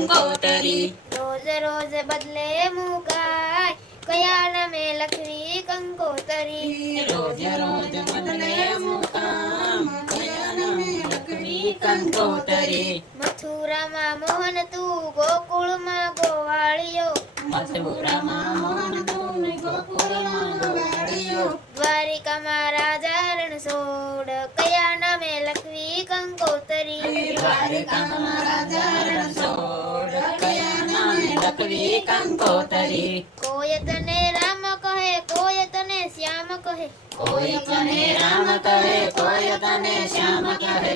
કંકોતરી રોજ રોજ બદલે મુકાય કયા નામે લખવી કંકોતરી રોજ રોજ બદલે મુકામ કયા નામે લખવી કંકોતરી મથુરામાં મોહન તું ગોકુળમાં ગોવાળિયો મથુરામાં મોહન તું ગોકુળમાં ગોવાળિયો દ્વારિકામાં રાજા રણછોડ કયા નામે લખવી કંકોતરી દ્વારિકામાં રાજા રણછોડ કયા નામે લખવી કંકોતરી કોઈ તને રામ કહે કોઈ તને શ્યામ કહે કોઈ તને રામ કહે કોઈ તને શ્યામ કહે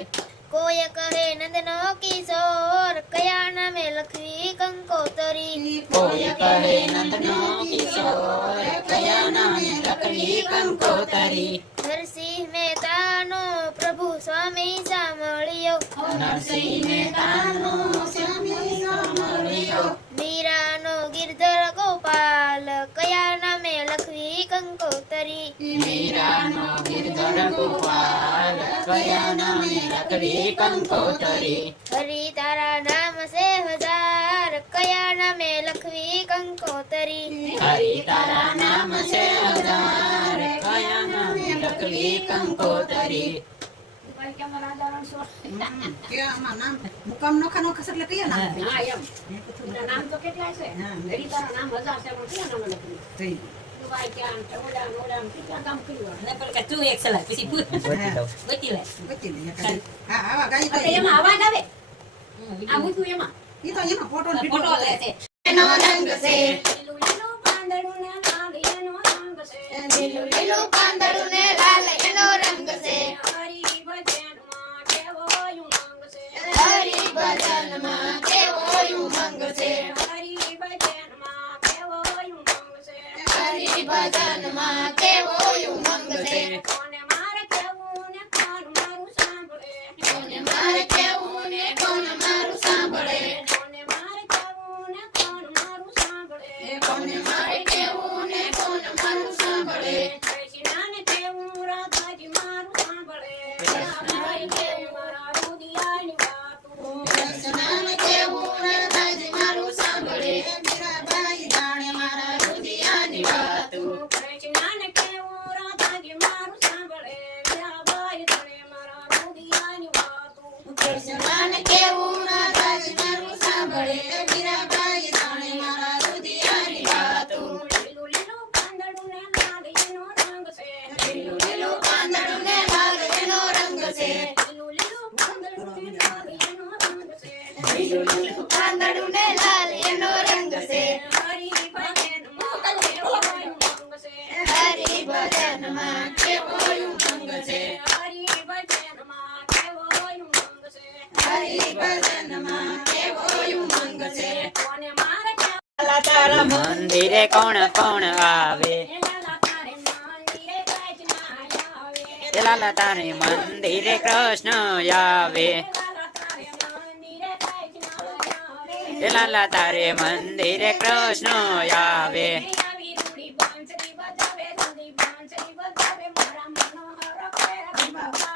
કોઈ કહે નંદનો કિશોર કયા નામે લખવી કંકોતરી કોઈ કહે નંદનો કિશોર કયા નામે લખવી કંકોતરી નરસિંહ મહેતાનો પ્રભુ સ્વામી સાંભળ્યો નરસિંહ મહેતાનો સ્વામી સાંભળ્યો મીરાનો ગિરધર ગોપાલ કયા નામે લખવી કંકોતરી મીરાનો ગિરધર ગોપાલ કયા નામે લખવી કંકોતરી હરિ તારા નામ છે હજાર કયા નામે લખવી કંકોતરી હરિ તારા નામ છે હજાર કયા નામે લખવી કંકોતરી મુકામ નોખા નોખા એટલે કયા નામ નામ તો કેટલા છે હરી તારા નામ હજાર છે પણ કયા નામ લખ્યું થઈ દુબાઈ ક્યાં ઓડા ઓડા કેટલા કામ કર્યું ને પર કે તું એક સલાહ પછી બતી લે બચી લે હા આવા ગાઈ તો એમાં અવાજ આવે આ મૂક્યું એમાં ઈ તો એમાં ફોટો ને ફોટો વિડિયો લે છે એનો રંગ છે લીલું લીલું પાંદડું ને લાલ એનો રંગ છે લીલું લીલું પાંદડું ને લાલ એનો રંગ છે હરી ભજનમાં કેવો ઉમંગ છે હરી ભજનમાં કેવો ઉમંગ છે હરી ભજનમાં કેવો ઉમંગ છે હરી ભજનમાં કેવો ઉમંગ છે કોને મારે કેવું ને કોણ મારું સાંભળે કોને મારે કેવું ને કોણ મારું સાંભળે કોને મારે કેવું ને કોણ મારું સાંભળે કોને મારે કેવું ને કોણ મારું સાંભળે કૃષ્ણને કેવું રાધાજી મારું સાંભળે મારી કેવું મારા રુદિયાની વાતું કૃષ્ણને કેવું રાધાજી મારું સાંભળે મીરાબાઈ જાણે મારા રુદિયાની વાતું કૃષ્ણને કેવું રાધાજી મારું સાંભળે મીરાબાઈ તને મારા રુદિયાની વાતું કૃષ્ણને કેવું રાધાજી મારું સાંભળે મીરાબાઈ જાણે મારા રુદિયાની વાતું લીલું લીલું પાંદડું ને લાલ એનો રંગ છે લીલું લીલું પાંદડું ને લાલ એનો રંગ છે લીલું લીલું પાંદડું ને લાલ એનો રંગ છે લીલું લીલું પાંદડું ને લાલ એનો રંગ છે હરી ભજનમાં કેવો ઉમંગ છે હરી ભજનમાં કેવો ઉમંગ છે હરી ભજનમાં કેવો ઉમંગ છે હરી ભજનમાં કેવો ઉમંગ છે કોને મારે કેવું તારા મંદિરે કોણ કોણ આવે લાલા તારે મંદિરે કૃષ્ણ આવે લાલા તારે મંદિરે કૃષ્ણ આવે લાલા તારે મંદિરે કૃષ્ણ આવે લાલા તારે મંદિરે કૃષ્ણ આવે આવી રૂડી બાંસરી બજાવે રૂડી બાંસરી બજાવે મારા મનોહર કરે બાબા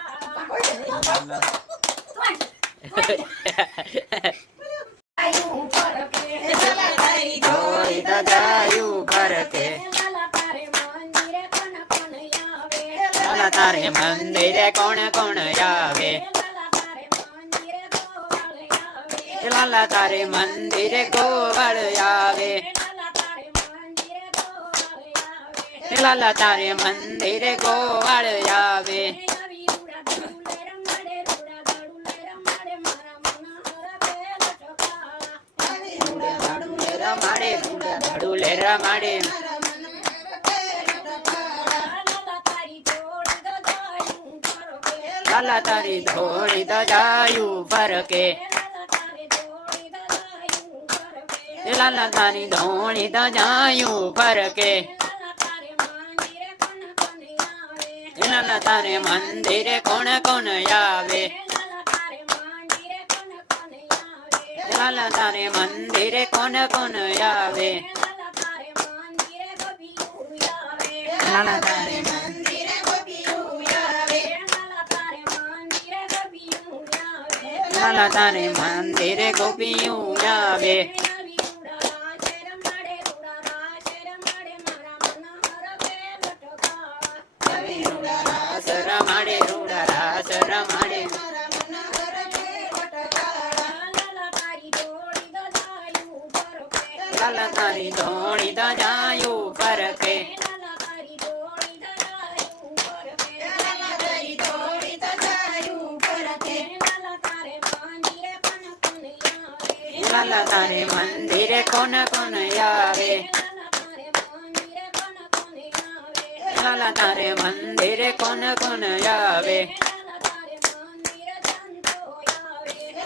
આયુ પર કે લાલા તારી ધોઈ દજાયું પર કે લાલા તારે મંદિરે કોણ કોણ આવે લાલા તારે મંદિરે કોણ કોણ આવે લાલા તારે મંદિરે ગોવાળ આવે લાલા તારે મંદિરે ગોવાળ આવે આવી રૂડા ધડુલે રમાડે રૂડા ધડુલે રમાડે મારા મનોહર બેલ ટોકા ધડુલે રમાડે ધડુલે રમાડે લાલા તારી જોડ દજાયું પર કે લાલા તારી ધોળી દજાયું પર કે લાલા તારે મંદિરે કોણ કોણ આવે લાલા તારે મંદિરે કોણ કોણ આવે લાલા તારે મંદિરે ગોપીઓ આવે લાલા તારે મંદિરે ગોપીયું આવે આવી રૂડા રાસે રમાડે રૂડા રાસે રમાડે મારા મનોહર વેલ ટકાળા આવી રૂડા રાસ રમાડે રૂડા રાસ રમાડે મારા મનોહર વેલ ટકાળા. લાલા તારી જોડી દજાયું પરખે લાલા તારી ધોળી દજાયું પરખે લાલા તારી જોડી દજાયું પરખે લાલા તારી ધોળી દજાયું પરખે. લાલા તારે મંદિરે પણ કોને આવે લાલા તારે મંદિરે કોણ કોણ આવે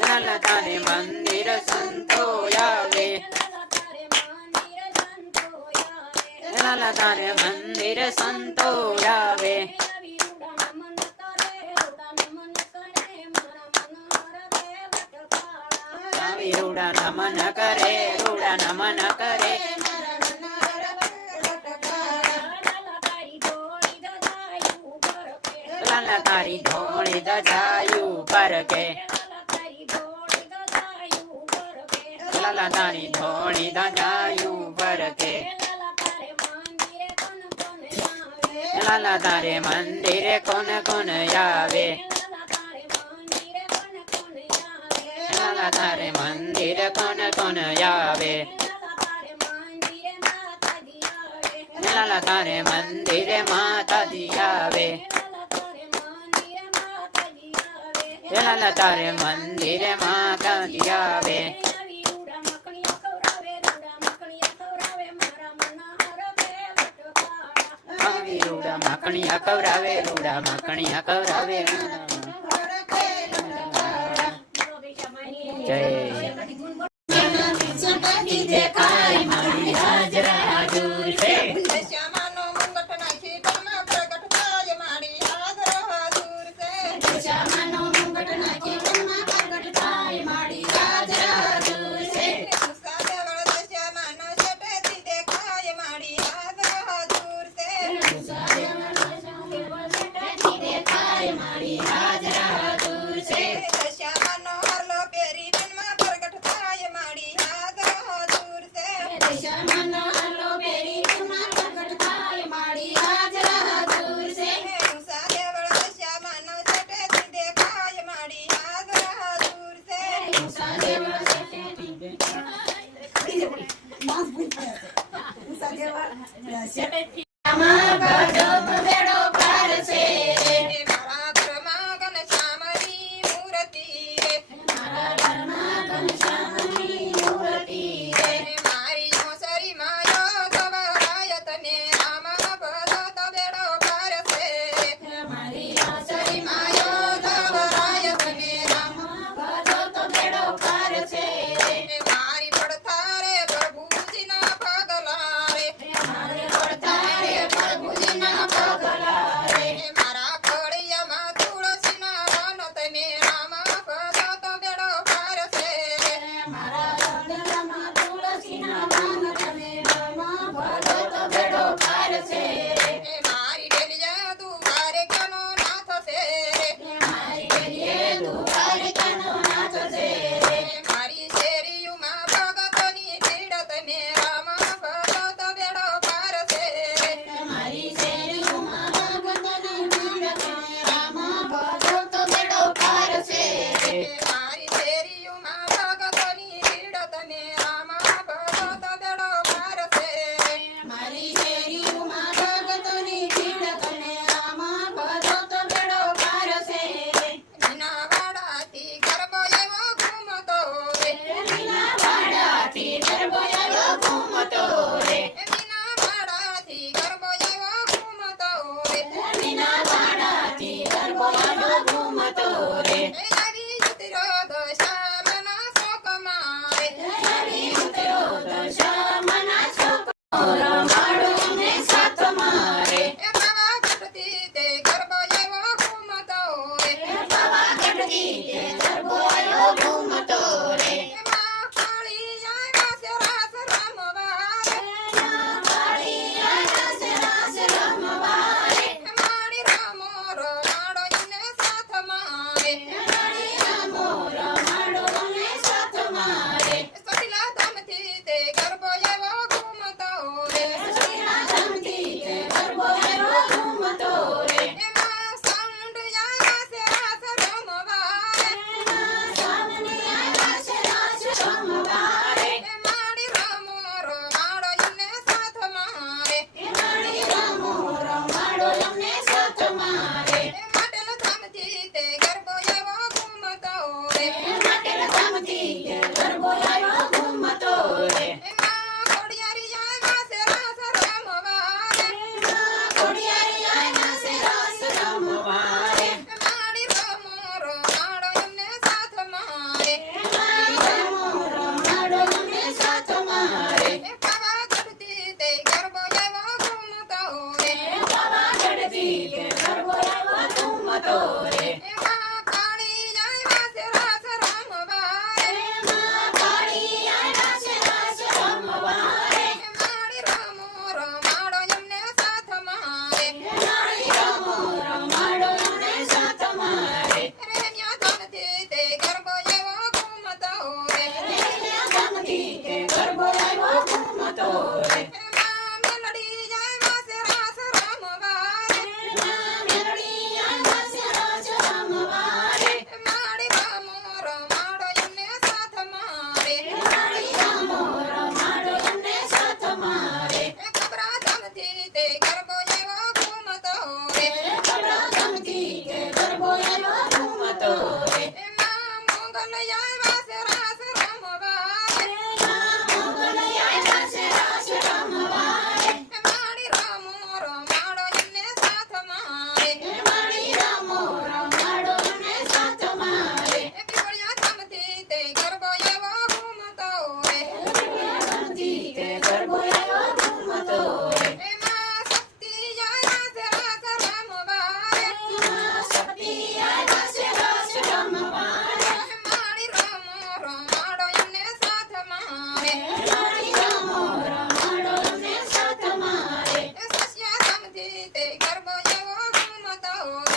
લાલા તારે મંદિરે પણ કોને આવે લાલા તારે મંદિર સંતો આવે લાલા તારે મંદિર સંતો આવે આવી રૂડા નમન કરે રૂડા નમન કરે મારા મનોહર વેલ ટકાળા. લાલા તારી ધોળી દજાયું પરખે લાલા તારી ધોળી દજાયું પરખે લાલા તારે મંદિરે કોણ કોણ આવે લાલા તારે મંદિરે કોણ કોણ આવે લાલા તારે મંદિરે માતાજી આવે લાલા તારે મંદિરે માતાજી આવે આવી રૂડા માખણિયા કવરાવે રૂડા માખણિયા કવરાવે જય સટકી દેખાય મારી હાજરા હાજર છે શ્યામાનો મુંગટ નાખી ઘરમાં પ્રગટ થાય મારી હાજર હાજર છે. શ્યામાનો મુગટ નાખી ઘરમાં પ્રગટ થાય મારી હાજર હાજર છે સાદેવળ શ્યામાનો શેઠેથી દેખાય મારી હાજર હાજર છે. દેખાય મારી હાજર હાજર છે શ્યામાનો હરલો પહેરી ઘરમાં પ્રગટ થાય મારી હાજર હાજર છે. શ્યામાનો હરલો પહેરી ઘરમાં પ્રગટ થાય મારી હાજર હાજર છે સાદેવળ શ્યામાનો શેઠેથી દેખાય મારી હાજર હાજર છે. બેડો પાર છે મારા ઘરમાં ઘનશ્યામની મૂર્તિ રે. મારા ઘરમાં ઘનશ્યામની મૂર્તિ છે મારી મોસરીમાં ગવરાય તને રામ ભલો તો બેડો પાર છે. મારી આસરીમાં ગવરાય તને રામ ભલો તો બેડો પાર છે મારી પડતારે પ્રભુજીના પગલા રે. મારે પડતારે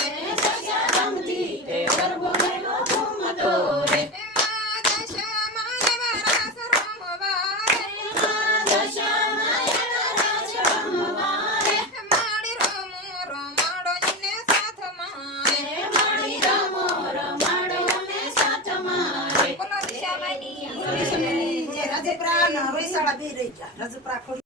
દશા રમતી તે ગરબો મેલો ઘૂમતો રે એમાં દશામાં એવા રાસ રમવા રે દશામાં એવા રાસ રમવા રે માડી રમો રમાડો ને સાથમાં રે મારી રમો રમાડો ને સાથમાં રે બોલો દિશામાની જે રાજપરા ના રોઈસાળા બે રહી ગયા રાજપરા